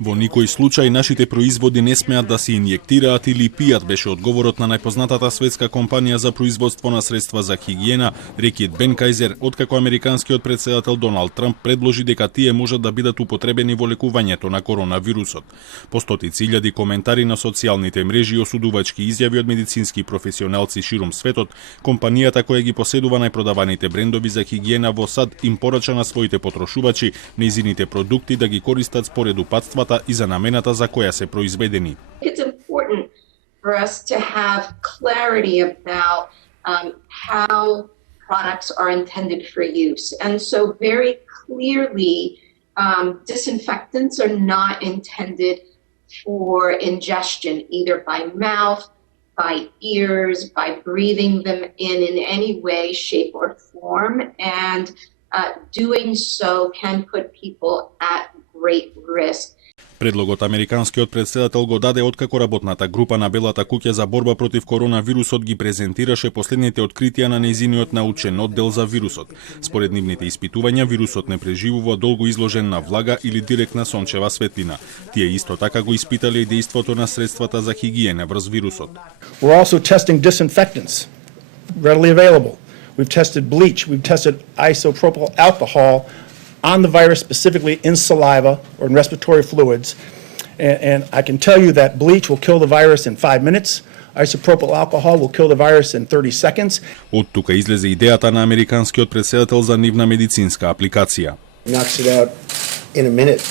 Во никој случај нашите производи не смеат да се инјектираат или пијат, беше одговорот на најпознатата светска компанија за производство на средства за хигиена, Reckitt Benckiser, откако американскиот претседател Доналд Трамп предложи дека тие можат да бидат употребени во лекувањето на коронавирусот. По стотици илјади коментари на социјалните мрежи и осудувачки изјави од медицински професионалци ширум светот, компанијата која ги поседува најпродаваните брендови за хигиена во САД им порача на своите потрошувачи нејзините продукти да ги користат според упатствата и за намената за која се произведени. It's important for us to have clarity about how products are intended for use. And so very clearly, disinfectants are not intended for ingestion, either by mouth, by ears, by breathing them in any way, shape, or form. And doing so can put people at great risk. Предлогот американскиот претседател го даде откако работната група на Белата куќа за борба против коронавирусот ги презентираше последните откритија на нејзиниот научен оддел за вирусот. Според нивните испитувања, вирусот не преживува долго изложен на влага или директна сончева светлина. Тие исто така го испитале и дејството на средствата за хигиена врз вирусот. We're also testing disinfectants readily available. We've tested bleach, we've tested isopropyl alcohol on the virus, specifically in saliva or in respiratory fluids. And I can tell you that bleach will kill the virus in 5 minutes. Isopropyl alcohol will kill the virus in 30 seconds. Од тука излезе идејата на американскиот претседател за нивна медицинска апликација. Knocks it out in a minute,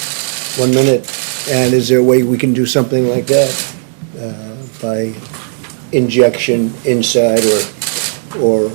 1 minute. And is there a way we can do something like that by injection inside or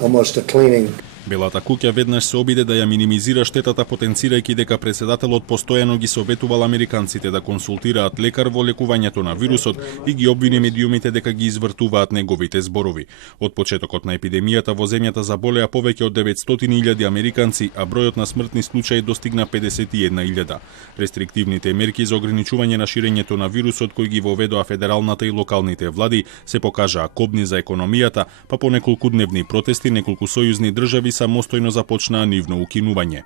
almost a cleaning? Белата куќа веднаш се обиде да ја минимизира штетата, потенцирајќи дека претседателот постојано ги советувал американците да консултираат лекар во лекувањето на вирусот и ги обвини медиумите дека ги извртуваат неговите зборови. Од почетокот на епидемијата во земјата заболеа повеќе од 900.000 американци, а бројот на смртни случаи достигна 51.000. Рестриктивните мерки за ограничување на ширењето на вирусот кои ги воведоа федералната и локалните влади се покажаа кобни за економијата, па по неколку дневни протести неколку сојузни држави самостојно започнаа нивно укинување.